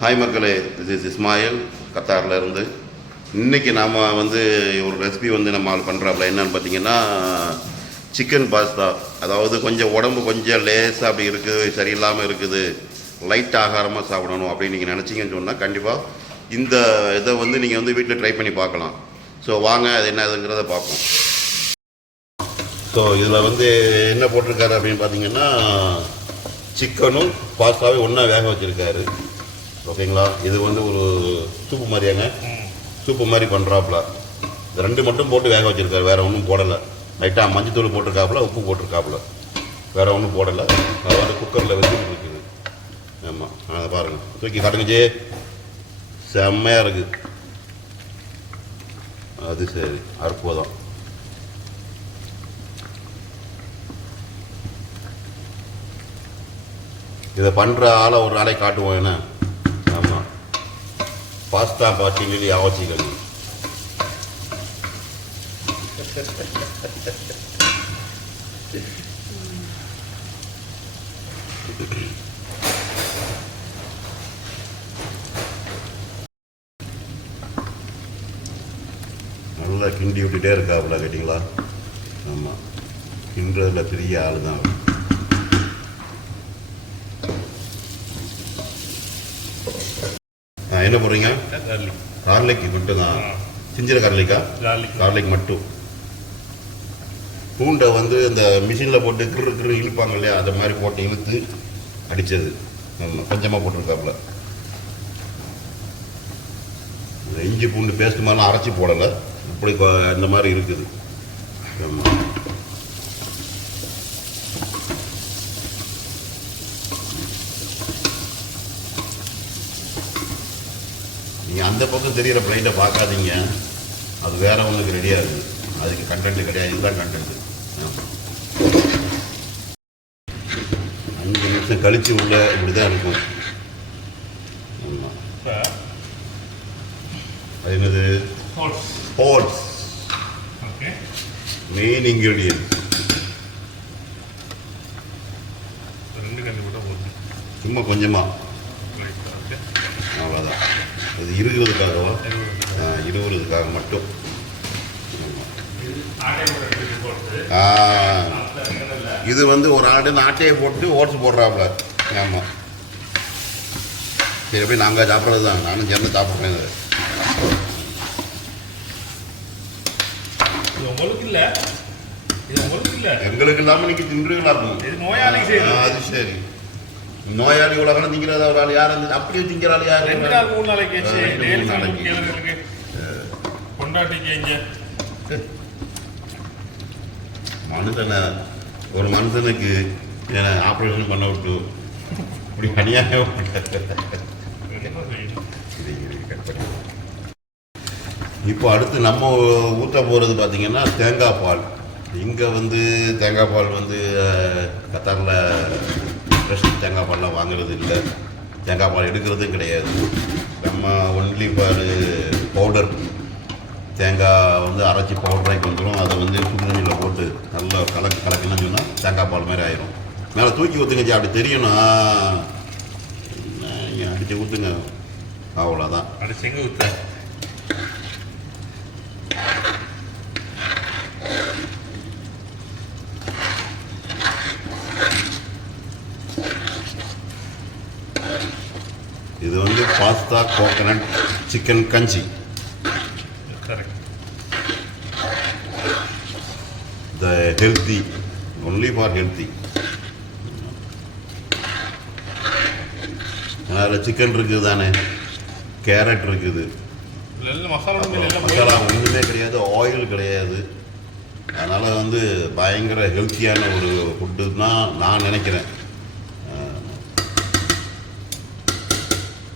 Hi மக்களே, this is Ismail கத்தாரில் இருந்து. இன்றைக்கி நாம் வந்து ஒரு ரெசிபி வந்து நம்ம பண்ணுறாப்புல என்னென்னு பார்த்தீங்கன்னா சிக்கன் பாஸ்தா. அதாவது கொஞ்சம் உடம்பு கொஞ்சம் லேஸாக அப்படி இருக்குது, சரியில்லாமல் இருக்குது, லைட் ஆகாரமாக சாப்பிடணும் அப்படின்னு நீங்கள் நினச்சிங்கன்னு சொன்னால் கண்டிப்பாக இந்த இதை வந்து நீங்கள் வந்து வீட்டில் ட்ரை பண்ணி பார்க்கலாம். ஸோ வாங்க அது என்னதுங்கிறத பார்ப்போம். ஸோ இதில் வந்து என்ன போட்டிருக்காரு அப்படின்னு பார்த்தீங்கன்னா சிக்கனும் பாஸ்தாவே ஒன்றா வேக வச்சுருக்காரு. ஓகேங்களா, இது வந்து ஒரு சூப்பு மாதிரியாங்க, சூப்பு மாதிரி பண்ணுறாப்புல. இந்த ரெண்டு மட்டும் போட்டு வேக வச்சுருக்காரு, வேறு ஒன்றும் போடலை. லைட்டாக மஞ்சத்தூள் போட்டிருக்காப்புல, உப்பு போட்டிருக்காப்புல, வேறு ஒன்றும் போடலை. அது வந்து குக்கரில் வச்சுட்டு இருக்குது. ஆமாம், அதை பாருங்கள், தூக்கி காட்டுங்கஜே, செம்மையாக இருக்குது. அது சரி, அற்புதம். இதை பண்ணுற ஆளை ஒரு நாளைக்கு காட்டுவோம். என்ன ஆமாம், பாஸ்தா பார்த்தீங்கன்னு அவசியம். நல்லா கிண்டி விட்டுட்டே இருக்காப்புல, கேட்டிங்களா? ஆமாம், கிண்டுறதுல பெரிய ஆள் தான். என்ன போடுறீங்க? கார்லிக் மட்டும் தான், சிஞ்சிர கார்லிக்கா? கார்லிக் மட்டும். பூண்டை வந்து இந்த மிஷினில் போட்டு கிரு இழுப்பாங்க இல்லையா, அதை மாதிரி போட்டு இழுத்து அடித்தது. கொஞ்சமாக போட்டிருக்காப்புல. இஞ்சி பூண்டு பேஸ்ட் மாதிரிலாம் அரைச்சி போடலை, இப்படி இந்த மாதிரி இருக்குது. ஆமாம், நீங்கள் அந்த பக்கம் தெரிகிற பிளைட்டை பார்க்காதீங்க, அது வேறு ஒன்றுக்கு ரெடியாக இருக்குது. அதுக்கு கண்டென்ட் கிடையாது, இதுதான் கண்டென்ட். 5 நிமிஷம் கழித்து உள்ள இப்படி தான் இருக்கும். ஆமாம், அது என்னது? ஹோட்ஸ், மெயின் இன்க்ரீடியன்ட். சும்மா கொஞ்சமாக, அவ்வளோதான். அது இருக்கிறதுக்காகவா? இருபதுக்காக மட்டும். இது வந்து ஒரு ஆடு ஆட்டையை போட்டு ஓட்ஸ் போடுறாப்புல. ஆமாம், சரி, எப்படி நாங்கள் சாப்பிட்றது தான், நானும் சேர்ந்து சாப்பிட்றேன். எங்களுக்கு இல்லாமல் நீங்கள் தின்றுகளா இருக்கும். அது சரி, நோயாளி உலகம் திங்கிறத ஒரு ஆள் யார்? அப்படியே திங்கிற ஆள் யார்? 2 நாள் 3 நாளைக்கு மனுஷனை, ஒரு மனுஷனுக்கு ஆப்ரேஷன் பண்ண விட்டு இப்படி பணியாக. இப்போ அடுத்து நம்ம ஊற்ற போகிறது பார்த்திங்கன்னா தேங்காய் பால். இங்கே வந்து தேங்காய் பால் வந்து கத்தாரில் ஃப்ரெஷ் தேங்காய் பால்லாம் வாங்குறது இல்லை, தேங்காய் பால் எடுக்கிறதும் கிடையாது. நம்ம ஒன்லி ஃபார் பவுடர் தேங்காய் வந்து அரைச்சி பவுடராகி வந்துடும். அதை வந்து சுடுதண்ணியில் போட்டு நல்லா கலக்குன்னு சொன்னால் தேங்காய் பால் மாதிரி ஆயிரும். மேலே தூக்கி ஊற்றுங்க, அப்படி தெரியணும். நீங்கள் அடித்து ஊற்றுங்க, அவ்வளோதான். அடிச்சுங்க ஊற்ற. இது வந்து பாஸ்தா கோகனட் சிக்கன் கஞ்சி. The healthy, only for healthy. அதில் சிக்கன் இருக்குது தானே, கேரட் இருக்குது, மசாலா ஒன்றுமே கிடையாது, ஆயில் கிடையாது. அதனால் வந்து பயங்கர ஹெல்த்தியான ஒரு ஃபுட்டு தான் நான் நினைக்கிறேன்.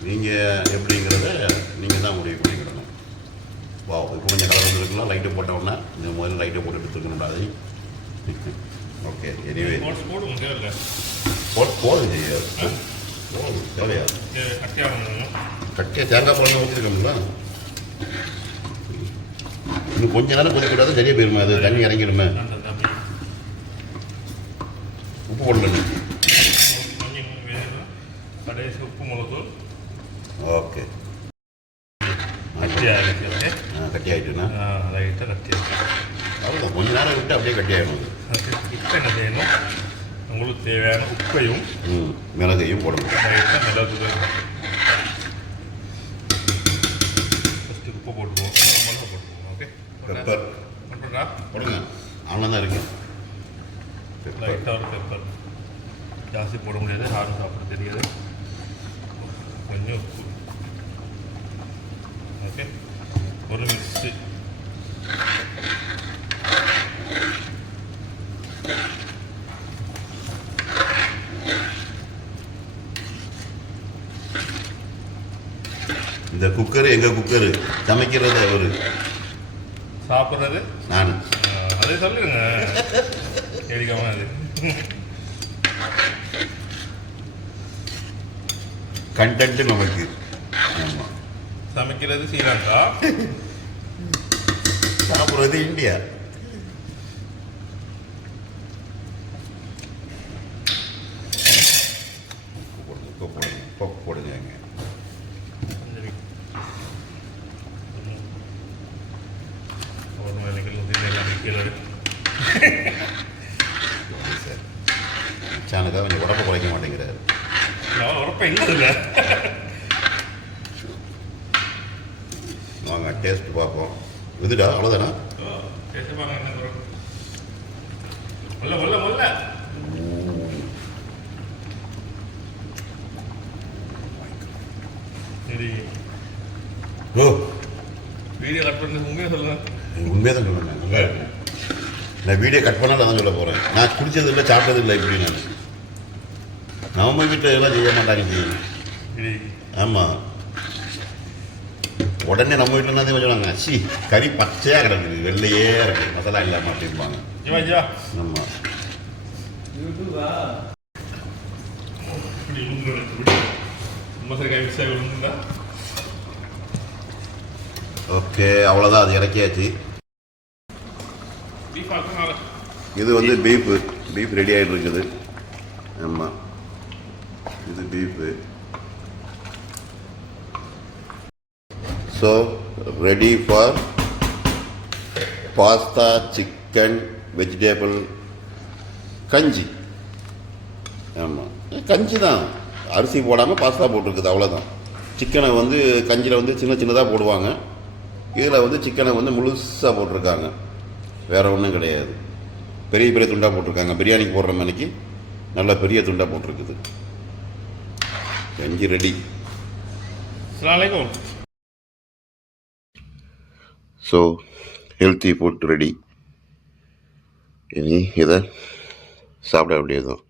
நீங்கள் எப்படிங்கிறத நீங்கள் தான் முடிவு பண்ணிக்கிறணும். வா, இப்போ கொஞ்சம் கலர் வந்துருக்கலாம். லைட்டை போட்ட உடனே இந்த முதல்ல லைட்டை போட்டு எடுத்துக்கணும். அது ஓகே. எனிவே போதும் செய்யாது, போதும் தேவையா? கட்டியாக தேங்காய் பால் ஊற்றிருக்கோம்ங்களா? இன்னும் கொஞ்ச நேரம் கொதிக்கூடாது, சரியாக போயிருமே, அது தண்ணி இறங்கிடுமே. உப்பு போடல, கடைசி உப்பு மிளகு ஓகே. கட்டியாகிடுச்சு. ஓகே, கட்டி ஆகிட்டுண்ணா லைட்டாக கட்டியாச்சு. அவ்வளோதான், கொஞ்ச நேரம் விட்டு அப்படியே கட்டி ஆகிடும். ஓகே, இப்போ என்ன செய்யணும், உங்களுக்கு தேவையான உப்பையும் மிளகையும் போடணும். லைட்டாக மிளகு ஃபஸ்ட்டு உப்பு போட்டுருவோம், மிளகு போட்டுருவோம். ஓகே, பெப்பர் போட்டுறா போடுங்க, அவ்வளோதான் இருக்கு. லைட்டாக ஒரு பெப்பர், ஜாஸ்தி போட முடியாது, யாரும் சாப்பிட தெரியாது. கொஞ்சம் உப்பு. ஓகே, ஒரு மிக்ஸு. இந்த குக்கரு எங்கள் குக்கரு, சமைக்கிறது அவரு, சாப்பிட்றது நான். அதே சொல்லுங்க, கேட்காம அது. கண்டென்ட் நமக்கு. ஆமாம், சமைக்கிறது ஸ்ரீலங்கா, சாப்பிட்றது இந்தியா. உப்பு போடுங்க. சாணக்கா கொஞ்சம் உடம்பு குறைக்க மாட்டேங்கிறாரு. உடம்பு எங்க இல்லை. வாங்க டேஸ்ட் பார்ப்போம். இதுடா அவ்வளோதானா? டேஸ்ட் பாருங்க, என்ன முல்ல முல்ல முல்ல. சரி, ஓ வீடியோ கட் பண்ணி உண்மையாக சொல்லுங்க. உண்மையாக தான் சொல்லுவேன். நான் வீடியோ கட் பண்ணாலும் அதான் சொல்ல போகிறேன். நான் குடித்தது இல்லை, சாப்பிட்டது இல்லை. இப்படி நம்ம வீட்டில் எல்லாம் செய்ய மாட்டாங்க. செய்யணும். ஆமாம், உடனே நம்ம வீட்டில் என்ன சொல்லுவாங்க, சி கறி பச்சையாக கிடக்குது, வெள்ளையே இருக்கு, மசாலா இல்லாமல் அப்படிம்பாங்க. ஆமாம், ஓகே, அவ்வளோதான், அது இறக்கியாச்சு. இது வந்து பீஃப் ரெடி ஆகிட்டு இருக்குது. ஆமாம், இது beef. So ready for pasta chicken vegetable கஞ்சி. ஆமாம், கஞ்சி தான், அரிசி போடாமல் பாஸ்தா போட்டிருக்குது, அவ்வளோதான். சிக்கனை வந்து கஞ்சியில் வந்து சின்ன சின்னதாக போடுவாங்க, இதில் வந்து சிக்கனை வந்து முழுசாக போட்டிருக்காங்க, வேறு ஒன்றும் கிடையாது. பெரிய பெரிய துண்டாக போட்டிருக்காங்க, பிரியாணிக்கு போடுற மணிக்கு நல்ல பெரிய துண்டாக போட்டிருக்குது. கஞ்சி ready. So healthy food ready. இனி இதை சாப்பிட வேண்டியதுதான்.